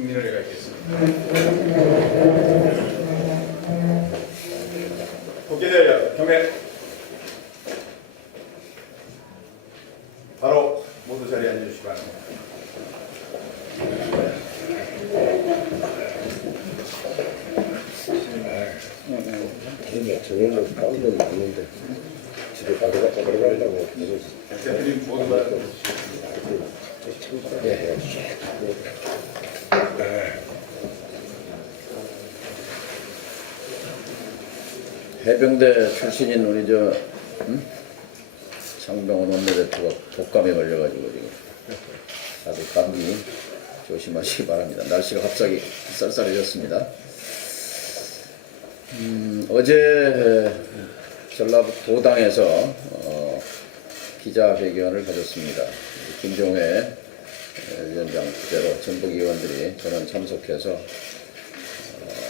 국민을 가겠습니다. 국회대열 경례. 바로 모두 자리에 앉으시기 바랍니다. 저녁은 깜짝 놀랐는데 집에 가려가려고 대표님 모두가 해병대 출신인 우리 장병원 원내대표가 독감에 걸려가지고 지금 다들 감기 조심하시기 바랍니다. 날씨가 갑자기 쌀쌀해졌습니다. 어제 전라북도 도당에서 기자회견을 가졌습니다. 김종회 위원장 주재로 전북 의원들이 전원 참석해서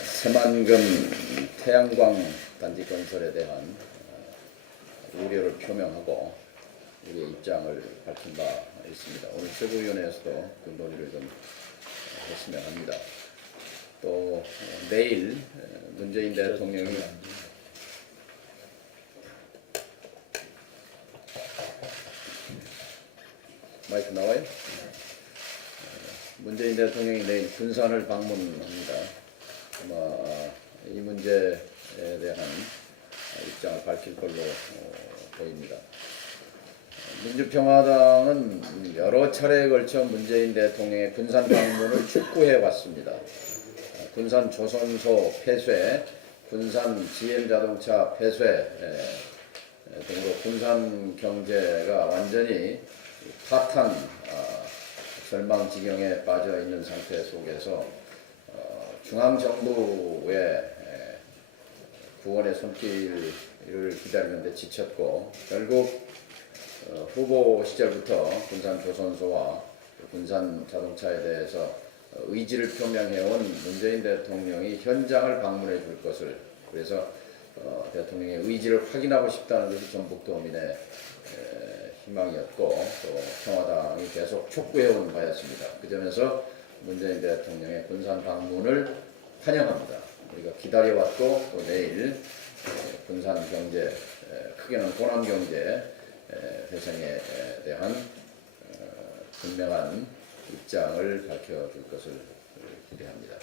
새만금 태양광 단지 건설에 대한 우려를 표명하고 우리의 입장을 밝힌 바 있습니다. 오늘 최고위원회에서도 그 논의를 좀 했으면 합니다. 또 내일 문재인 대통령이 마이크 나와요? 문재인 대통령이 내일 군산을 방문합니다. 아마 이 문제에 대한 입장을 밝힐 걸로 보입니다. 민주평화당은 여러 차례에 걸쳐 문재인 대통령의 군산 방문을 촉구해 왔습니다. 군산 조선소 폐쇄, 군산 GM자동차 폐쇄 등으로 군산 경제가 완전히 파탄, 절망 지경에 빠져 있는 상태 속에서 중앙정부의 구원의 손길을 기다리는데 지쳤고 결국 후보 시절부터 군산 조선소와 군산 자동차에 대해서 의지를 표명해온 문재인 대통령이 현장을 방문해 줄 것을, 그래서 대통령의 의지를 확인하고 싶다는 것이 전북도민의 희망이었고 또 평화당이 계속 촉구해온 바였습니다. 그 점에서 문재인 대통령의 군산 방문을 환영합니다. 우리가 기다려왔고 또 내일 군산 경제, 크게는 호남 경제 회생에 대한 분명한 입장을 밝혀줄 것을 기대합니다.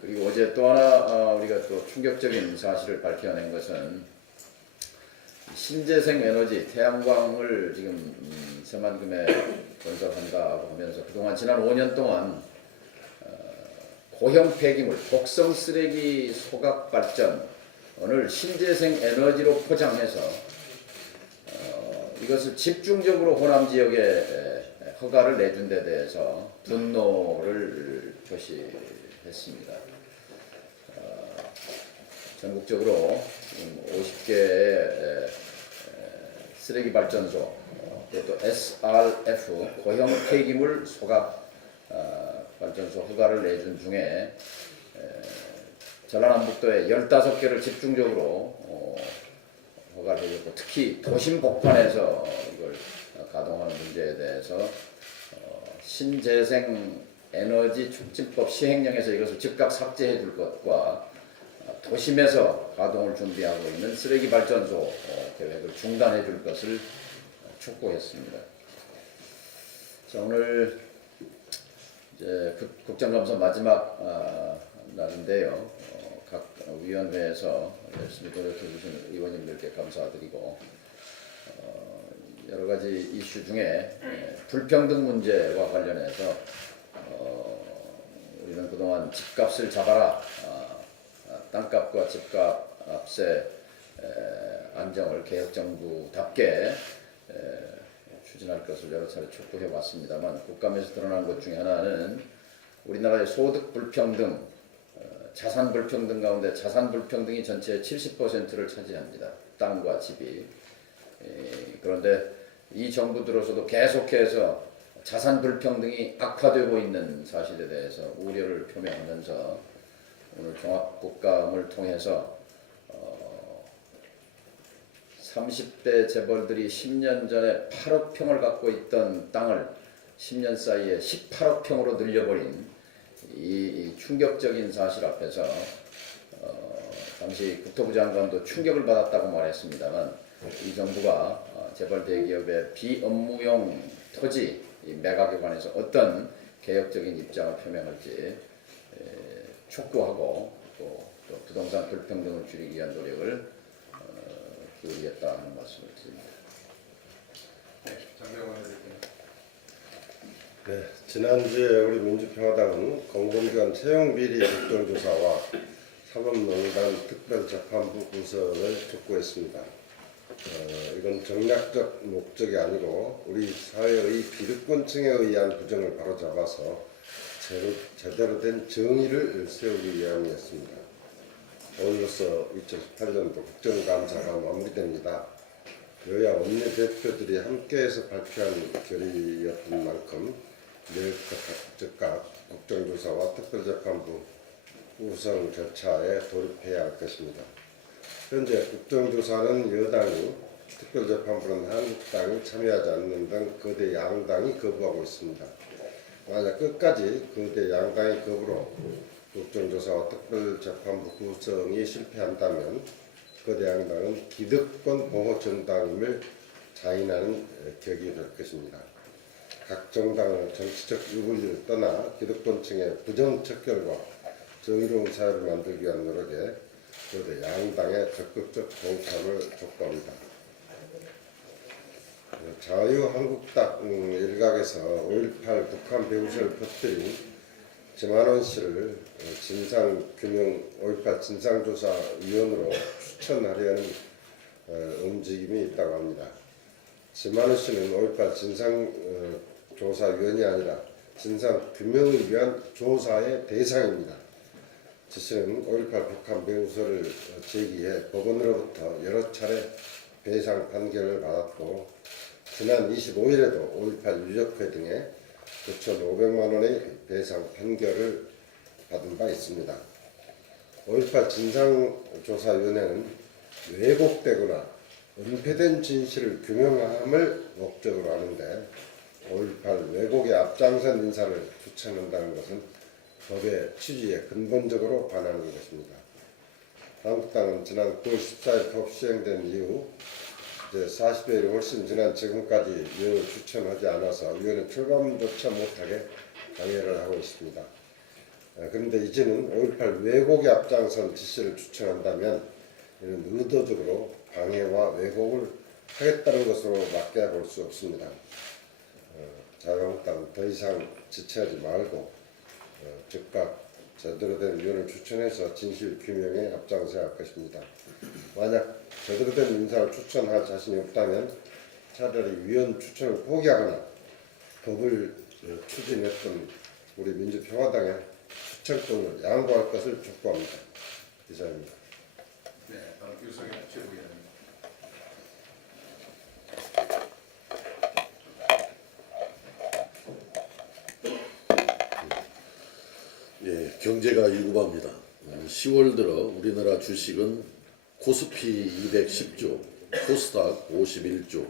그리고 어제 또 하나 우리가 또 충격적인 사실을 밝혀낸 것은 신재생 에너지, 태양광을 지금 새만금에 건설한다고 하면서 그동안 지난 5년 동안 고형 폐기물, 독성 쓰레기 소각 발전을 신재생 에너지로 포장해서 이것을 집중적으로 호남 지역에 허가를 내준 데 대해서 분노를 표시했습니다. 전국적으로 50개의 쓰레기 발전소, 또 SRF 고형 폐기물 소각 발전소 허가를 내준 중에 전라남북도에 15개를 집중적으로 허가를 해줬고 특히 도심 복판에서 이걸 가동하는 문제에 대해서 신재생 에너지 촉진법 시행령에서 이것을 즉각 삭제해 줄 것과 도심에서 가동을 준비하고 있는 쓰레기 발전소 계획을 중단해 줄 것을 촉구했습니다. 자, 오늘 이제 국정감사 마지막 날인데요. 각 위원회에서 열심히 노력해 주신 의원님들께 감사드리고 여러 가지 이슈 중에 불평등 문제와 관련해서 우리는 그동안 집값을 잡아라, 땅값과 집값의 안정을 개혁정부답게 추진할 것을 여러 차례 촉구해 왔습니다만 국감에서 드러난 것 중에 하나는 우리나라의 소득 불평등, 자산 불평등 가운데 자산 불평등이 전체의 70%를 차지합니다. 땅과 집이. 그런데 이 정부 들어서도 계속해서 자산 불평등이 악화되고 있는 사실에 대해서 우려를 표명하면서 오늘 종합국감을 통해서 30대 재벌들이 10년 전에 8억 평을 갖고 있던 땅을 10년 사이에 18억 평으로 늘려버린 이 충격적인 사실 앞에서 당시 국토부 장관도 충격을 받았다고 말했습니다만 이 정부가 재벌 대기업의 비업무용 토지 매각에 관해서 어떤 개혁적인 입장을 표명할지 촉구하고 또 부동산 불평등을 줄이기 위한 노력을 기울이겠다 하는 말씀을 드립니다. 장병원 의원님. 네, 지난주에 우리 민주평화당은 공공기관 채용비리 국정조사와 사법농단 특별재판부 구성을 촉구했습니다. 이건 정략적 목적이 아니고 우리 사회의 기득권층에 의한 부정을 바로잡아서 제대로 된 정의를 세우기 위함이었습니다. 오늘로써 2018년도 국정감사가 마무리됩니다. 여야 원내대표들이 함께해서 발표한 결의였던 만큼 내일 즉각 국정조사와 특별재판부 구성 절차에 돌입해야 할 것입니다. 현재 국정조사는 여당이, 특별재판부는 한국당이 참여하지 않는 등 거대 양당이 거부하고 있습니다. 만약 끝까지 거대 양당의 거부로 국정조사와 특별재판부 구성이 실패한다면 거대 양당은 기득권 보호 정당임을 자인하는 격이 될 것입니다. 각 정당은 정치적 유불리를 떠나 기득권층의 부정척결과 정의로운 사회를 만들기 위한 노력에 거대 양당의 적극적 동참을 촉구합니다. 자유한국당 일각에서 5.18 북한 배후설을 퍼뜨린 김한원 씨를 5.18 진상조사위원으로 추천하려는 움직임이 있다고 합니다. 김한원 씨는 5.18 진상조사위원이 아니라 진상규명을 위한 조사의 대상입니다. 지 씨는 5.18 북한 배후설을 제기해 법원으로부터 여러 차례 배상 판결을 받았고 지난 25일에도 5.18 유족회 등에 9,500만 원의 배상 판결을 받은 바 있습니다. 5.18 진상조사위원회는 왜곡되거나 은폐된 진실을 규명함을 목적으로 하는데 5.18 왜곡에 앞장선 인사를 추천한다는 것은 법의 취지에 근본적으로 반하는 것입니다. 한국당은 지난 9월 14일 법 시행된 이후 이제 40여일이 훨씬 지난 지금까지 위원을 추천하지 않아서 위원회 출범조차 못하게 방해를 하고 있습니다. 그런데 이제는 5.18 왜곡에 앞장선 지씨를 추천한다면 이는 의도적으로 방해와 왜곡을 하겠다는 것으로 맞게 볼 수 없습니다. 자유한국당은 더 이상 지체하지 말고 즉각 제대로 된 위원을 추천해서 진실 규명에 앞장서야 할 것입니다. 만약 제대로 된 인사를 추천할 자신이 없다면 차라리 위원 추천을 포기하거나 법을 추진했던 우리 민주평화당의 추천권을 양보할 것을 촉구합니다. 이상입니다. 네, 다음 유성현 최고위원님. 예, 경제가 일구합니다. 10월 들어 우리나라 주식은 코스피 210조, 코스닥 51조,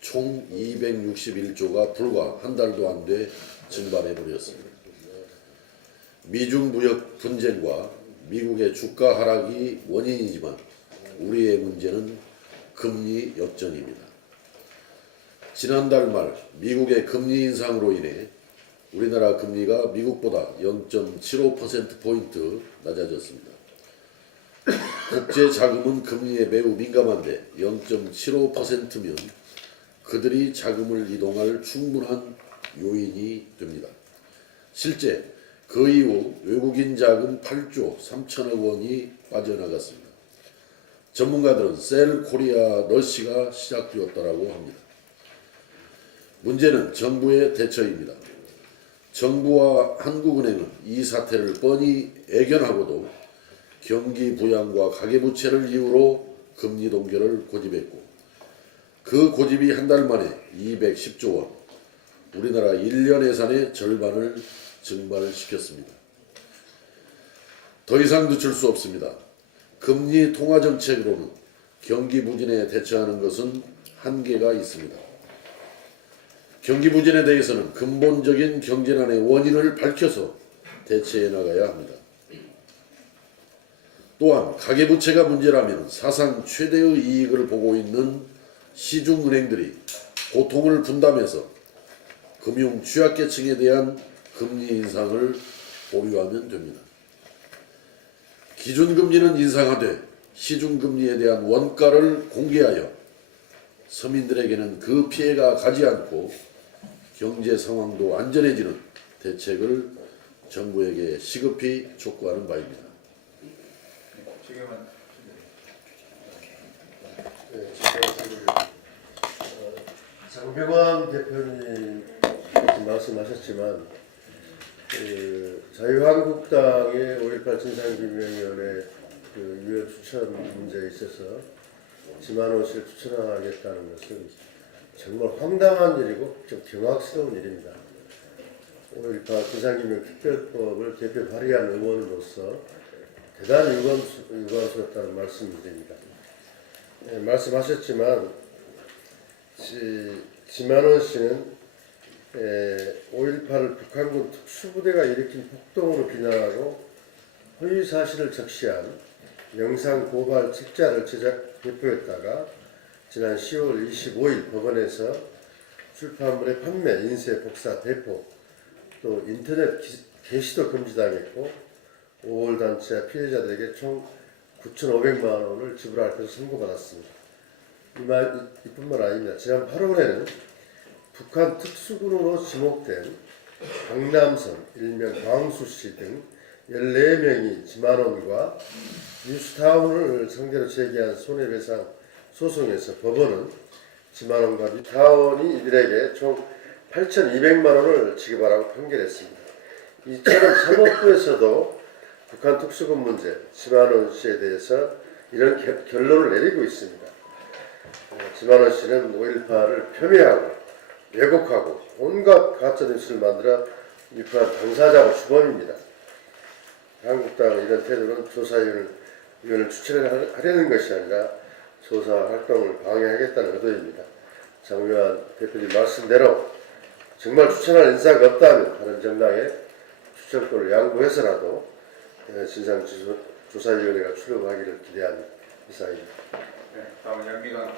총 261조가 불과 한 달도 안 돼 증발해버렸습니다. 미중 무역 분쟁과 미국의 주가 하락이 원인이지만 우리의 문제는 금리 역전입니다. 지난달 말 미국의 금리 인상으로 인해 우리나라 금리가 미국보다 0.75%포인트 낮아졌습니다. 국제 자금은 금리에 매우 민감한데 0.75%면 그들이 자금을 이동할 충분한 요인이 됩니다. 실제 그 이후 외국인 자금 8조 3천억 원이 빠져나갔습니다. 전문가들은 셀 코리아 러시가 시작되었다고 합니다. 문제는 정부의 대처입니다. 정부와 한국은행은 이 사태를 뻔히 애견하고도 경기 부양과 가계부채를 이유로 금리 동결을 고집했고 그 고집이 한 달 만에 210조 원, 우리나라 1년 예산의 절반을 증발시켰습니다. 더 이상 늦출 수 없습니다. 금리 통화 정책으로는 경기 부진에 대처하는 것은 한계가 있습니다. 경기 부진에 대해서는 근본적인 경제난의 원인을 밝혀서 대처해 나가야 합니다. 또한 가계부채가 문제라면 사상 최대의 이익을 보고 있는 시중은행들이 고통을 분담해서 금융 취약계층에 대한 금리 인상을 보류하면 됩니다. 기준금리는 인상하되 시중금리에 대한 원가를 공개하여 서민들에게는 그 피해가 가지 않고 경제 상황도 안전해지는 대책을 정부에게 시급히 촉구하는 바입니다. 지금은 네, 지금 장병환 대표님 말씀하셨지만 자유한국당의 5.18 진상규명위원회 그 유효 추천 문제에 있어서 지만원 씨를 추천하겠다는 것은 정말 황당한 일이고 좀 경악스러운 일입니다. 5.18 진상규명 특별법을 대표 발의한 의원으로서 대단히 유감스럽다는 말씀을 드립니다. 말씀하셨지만 지만원 씨는 5.18을 북한군 특수부대가 일으킨 폭동으로 비난하고 허위 사실을 적시한 영상 고발 책자를 배포했다가 지난 10월 25일 법원에서 출판물의 판매, 인쇄, 복사, 배포 또 인터넷 게시도 금지당했고 5월 단체 피해자들에게 총 9,500만 원을 지불할 것을 선고받았습니다. 이뿐만 아닙니다. 지난 8월에는 북한 특수군으로 지목된 박남선, 일명 광수씨 등 14명이 지만원과 뉴스타운을 상대로 제기한 손해배상 소송에서 법원은 지만원과 뉴스타운이 이들에게 총 8,200만 원을 지급하라고 판결했습니다. 이처럼 사법부에서도 북한 특수군 문제, 지만원 씨에 대해서 이런 결론을 내리고 있습니다. 지만원 씨는 5.18을 폄훼하고 왜곡하고 온갖 가짜뉴스를 만들어 유포한 당사자고 주범입니다. 한국당은 이런 태도는 조사위원을 추천하려는 것이 아니라 조사 활동을 방해하겠다는 의도입니다. 장병환 대표님 말씀대로 정말 추천할 인사가 없다면 다른 정당에 추천권을 양보해서라도 진상조사위원회가 출범하기를 기대합니다. 이상입니다. 네, 다음 양기관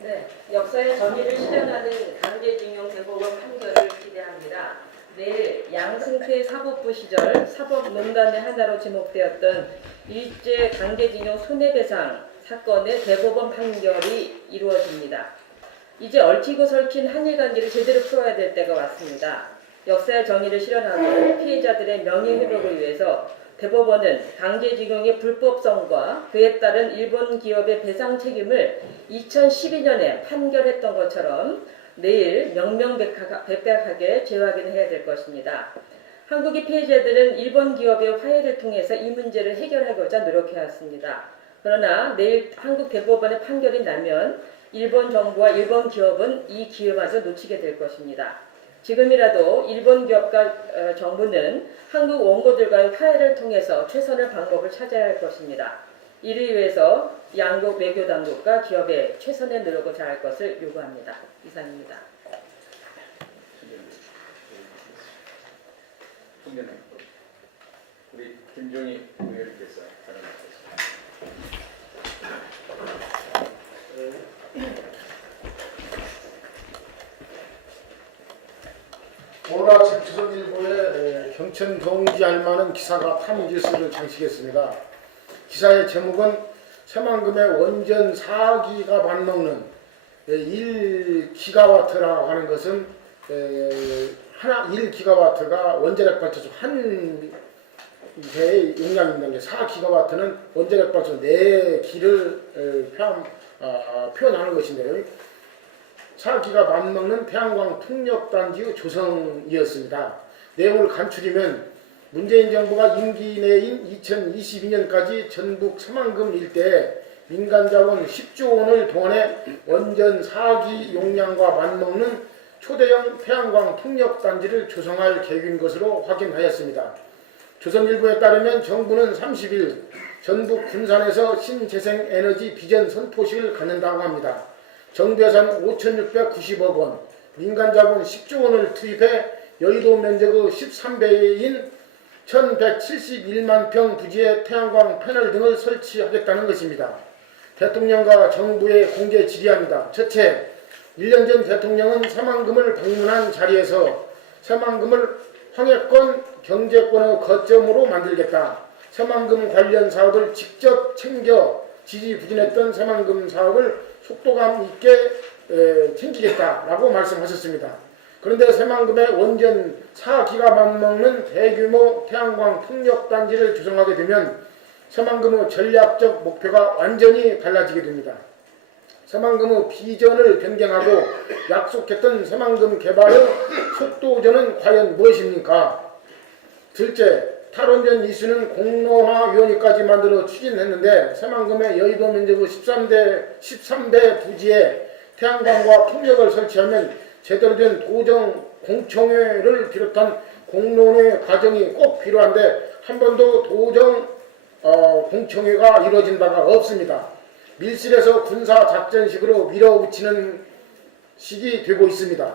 네, 역사의 전의를 실현하는 강제징용 대법원 판결을 기대합니다. 내일 양승태 사법부 시절 사법농단의 하나로 지목되었던 일제 강제징용 손해배상 사건의 대법원 판결이 이루어집니다. 이제 얽히고 설킨 한일 관계를 제대로 풀어야 될 때가 왔습니다. 역사의 정의를 실현하고 피해자들의 명예회복을 위해서 대법원은 강제징용의 불법성과 그에 따른 일본 기업의 배상 책임을 2012년에 판결했던 것처럼 내일 명명백백하게 재확인해야 될 것입니다. 한국의 피해자들은 일본 기업의 화해를 통해서 이 문제를 해결하고자 노력해왔습니다. 그러나 내일 한국 대법원의 판결이 나면 일본 정부와 일본 기업은 이 기회마저 놓치게 될 것입니다. 지금이라도 일본 기업과 정부는 한국 원고들과의 화해를 통해서 최선의 방법을 찾아야 할 것입니다. 이를 위해서 양국 외교당국과 기업의 최선의 노력을 다할 것을 요구합니다. 이상입니다. 우리 김종희 의원님께서 발언하겠습니다. 오늘 아침 조선일보에 경천 경지 알만한 기사가 탐지수를 장식했습니다. 기사의 제목은 새만금의 원전 4기가 맞먹는 1기가와트라고 하는 것은 1기가와트가 원자력 발전소 한 개의 용량입니다. 4기가와트는 원자력 발전소 4기를 표현하는 것인데요. 4기가 맞먹는 태양광 풍력단지의 조성이었습니다. 내용을 간추리면 문재인 정부가 임기 내인 2022년까지 전북 새만금 일대에 민간자원 10조 원을 동원해 원전 4기 용량과 맞먹는 초대형 태양광 풍력단지를 조성할 계획인 것으로 확인하였습니다. 조선일보에 따르면 정부는 30일 전북 군산에서 신재생에너지 비전 선포식을 갖는다고 합니다. 정부 예산 5,690억 원, 민간 자본 10조 원을 투입해 여의도 면적의 13배인 1171만 평 부지에 태양광 패널 등을 설치하겠다는 것입니다. 대통령과 정부의 공개 질의합니다. 첫째, 1년 전 대통령은 새만금을 방문한 자리에서 새만금을 황해권 경제권의 거점으로 만들겠다. 새만금 관련 사업을 직접 챙겨 지지부진했던 새만금 사업을 속도감 있게 챙기겠다라고 말씀하셨습니다. 그런데 새만금에 원전 4기가 맞먹는 대규모 태양광 풍력단지를 조성하게 되면 새만금의 전략적 목표가 완전히 달라지게 됩니다. 새만금의 비전을 변경하고 약속했던 새만금 개발의 속도전은 과연 무엇입니까? 둘째, 탈원전 이슈는 공론화위원회까지 만들어 추진했는데 새만금의 여의도 면적의 13배 부지에 태양광과 풍력을 설치하면 제대로 된 도정 공청회를 비롯한 공론회 과정이 꼭 필요한데 한 번도 도정 공청회가 이루어진 바가 없습니다. 밀실에서 군사작전식으로 밀어붙이는 식이 되고 있습니다.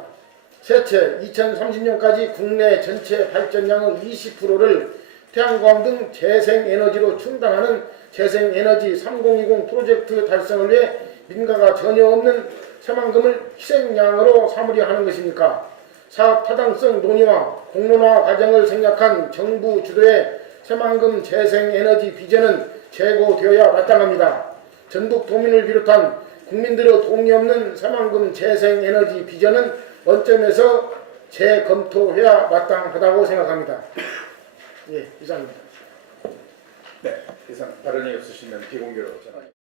셋째, 2030년까지 국내 전체 발전량의 20%를 태양광 등 재생에너지로 충당하는 재생에너지 3020 프로젝트 달성을 위해 민가가 전혀 없는 새만금을 희생양으로 삼으려 하는 것입니까? 사업 타당성 논의와 공론화 과정을 생략한 정부 주도의 새만금 재생에너지 비전은 재고되어야 마땅합니다. 전국 도민을 비롯한 국민들의 동의 없는 새만금 재생에너지 비전은 원점에서 재검토해야 마땅하다고 생각합니다. 예, 이상입니다. 네, 이상 발언이 없으시면 비공개로 전합니다.